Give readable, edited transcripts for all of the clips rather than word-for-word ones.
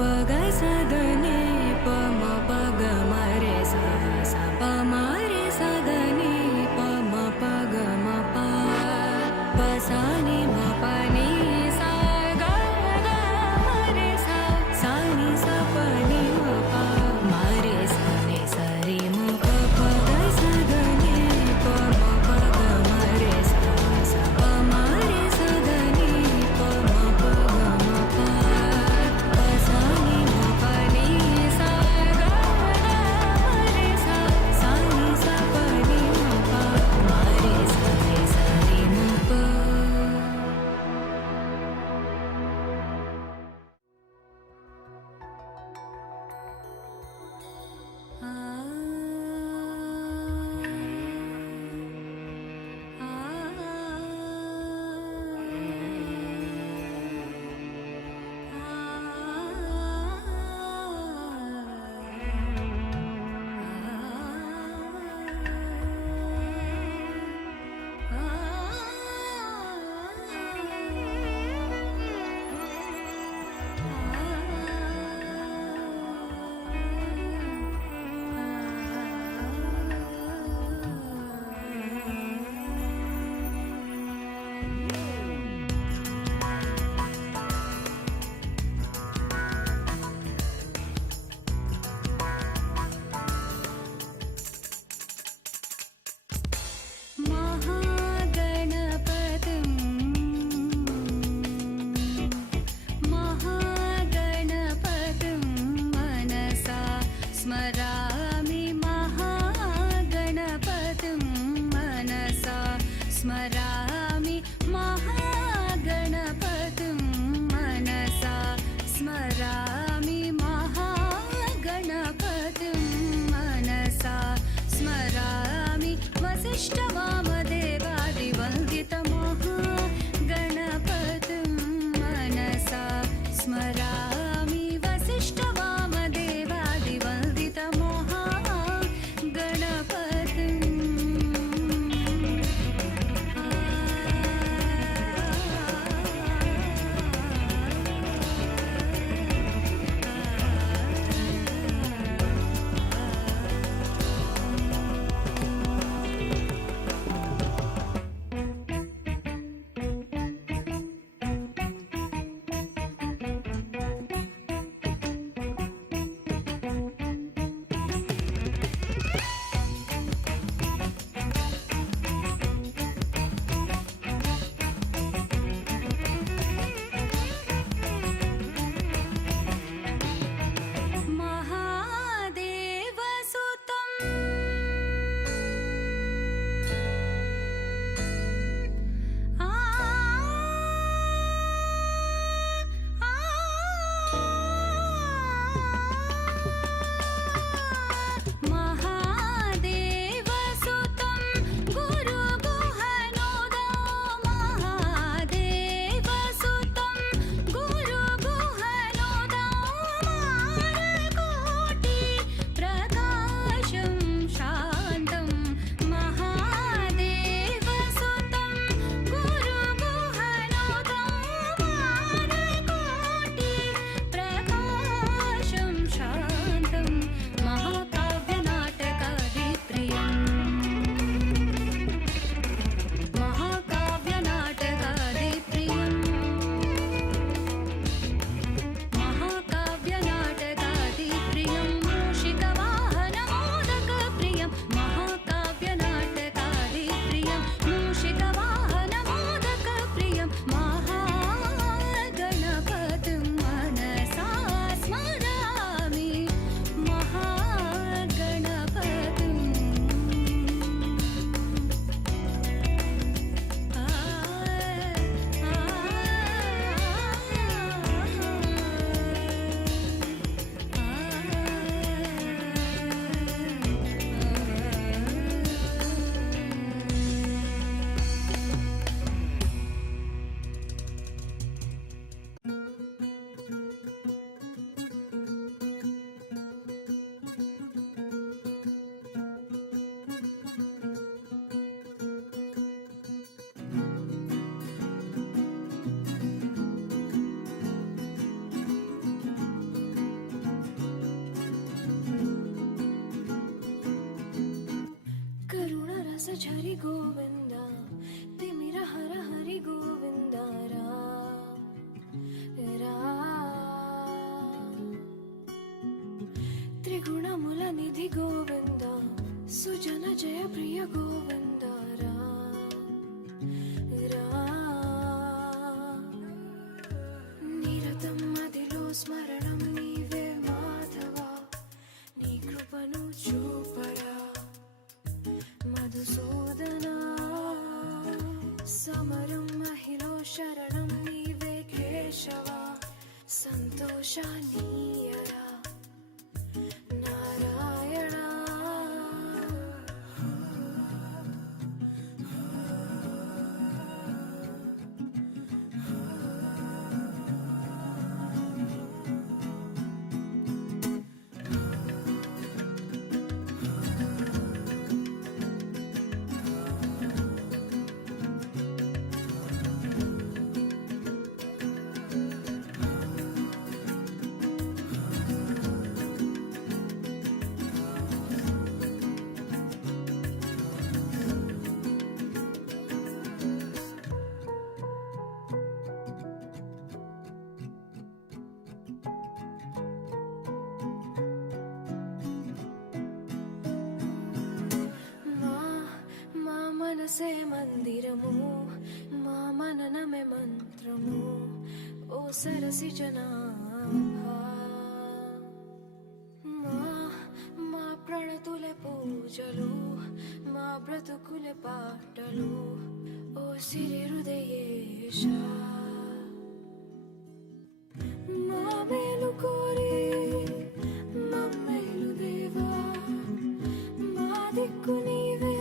ग स द नि प म प ग म रे सा सा प म रे सा द नि प म प ग म प प सा नि म प नि सा ग ग म रे सा सा नि सा प नि म प म रे सा नि सा रे म प प ग स द नि प म प ग म रे सा सा प म रे सा द नि प म प ग म प प सा नि म प नि सा ग ग म रे सा सा नि सा प नि म प म रे सा रे सा रे म प महागणपतिं महागणपतिं मनसा स्मरामि महागणपतिं मनसा स्मरामि महागणपतिं मनसा स्मरामि महागणपतिं मनसा स्मरामि वसिष्ठवामदेवादिवन्दितमहागणपतिं मनसा स्मरामि वसिष्ठवामदेवादिवन्दितमहागणपतिम् झरि गोविन्द तिमिर हर हरि गोविन्द रा त्रिगुणमुल निधि गोविन्द सुजन जय प्रिय गोविन्द रा निरतं मदिलो स्मरणं नीवे माधवा नी कृपनु चूपरा मधुसूदना समरं महिलो शरणं नीवे केशवा सन्तोषानीयरा नारायणा మనసే మందిరము మా మననమే మంత్రము ఓ సరసి జనాభా మా ప్రణతులే పూజలు మా బ్రతుకులే పాటలు ఓ సిరి హృదయేశ మా మేలు కోరి మమ్మేలు దేవా మా దిక్కు నీవే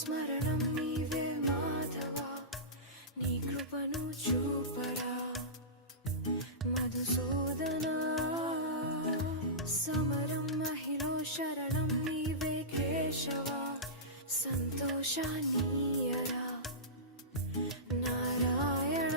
స్మరణం నీవే మాధవా నీ కృపను చూపరా మధుసూదనా సమరం మహిళ శరణం నీవే Keshava సంతోషానీయరా Narayana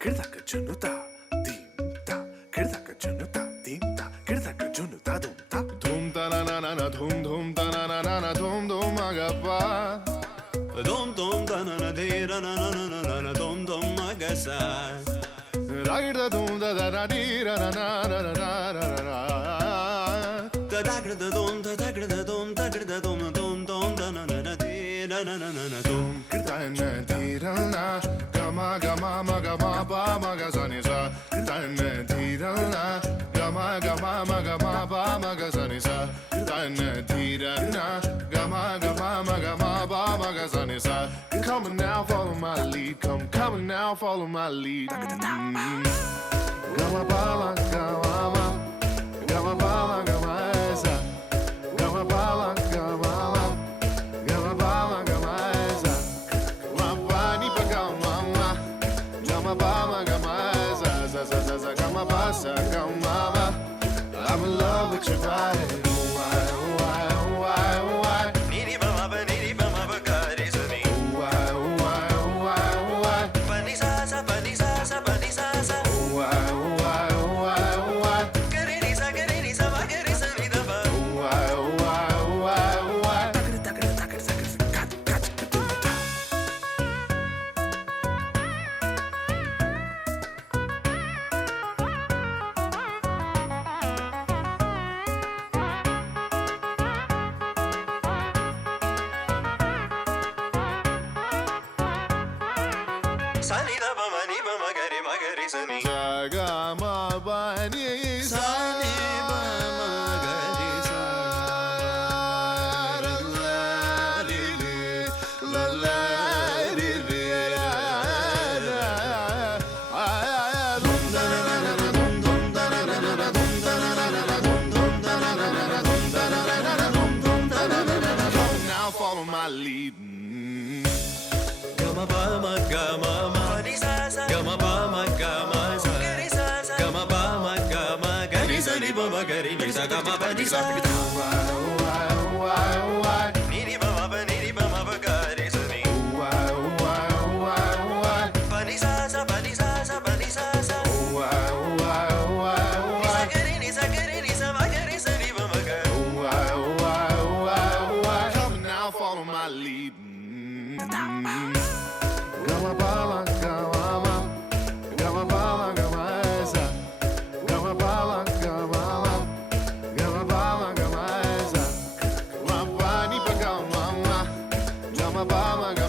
Kirdaka junuta, dimta. Kirdaka junuta, dimta. Kirdaka junuta, dumta. Dum ta na na na na, dum dum ta na na na na, dum dum agapa. Dum dum da na na de ra na na na na na dum dum magasa. Ragda dum da da da di ra na na na na na na na. Da da da dum da da da dum da da dum dum dum da na na na de ra na na na na dum. Kirtana di ra na, gama gama ma gama ba ma ga sa ni sa. Kirtana di ra na, gama gama ma gama ba ma ga sa ni sa. Kirtana di ra na, gama gama ma gama ba ma ga sa ni sa. Come on now, follow my lead. Come on now, follow my lead. Gama ba ma gama ma, gama ba ma gama sa. Gama ba ma gama ma, gama ba ma gama sa. Gama ba ni pa gama ma, gama ba ma gama sa sa sa sa sa gama ba sa gama ma. I'm in love with your body. Why, why, why, why? Niri ba ma ba ga re sa ni. Why, why, why, why? Pa ni sa sa pa ni sa sa pa ni sa sa. Why, why, why, why? Ga re ni sa ma ga re sa ni da ba. Why, why, why, why? Sa ni da ba ma ga re gama pa ma gama ma ni sa sa gama pa ma gama sa gari sa sa gama pa ma gama gari sa ni pa ma gari ni sa gama pa ni sa ni ni pa ma pa ni pa ma pa gari sa ni pa ni sa sa pa ni sa sa pa ni sa sa ni sa gari ni sa ma gari sa ni pa ma gari Come now, follow my lead. Gama pama, gama ma, gama pama, gama esa. Gama pama, gama ma, gama pama, gama esa. Gama pa ni pa gama ma, gama pama.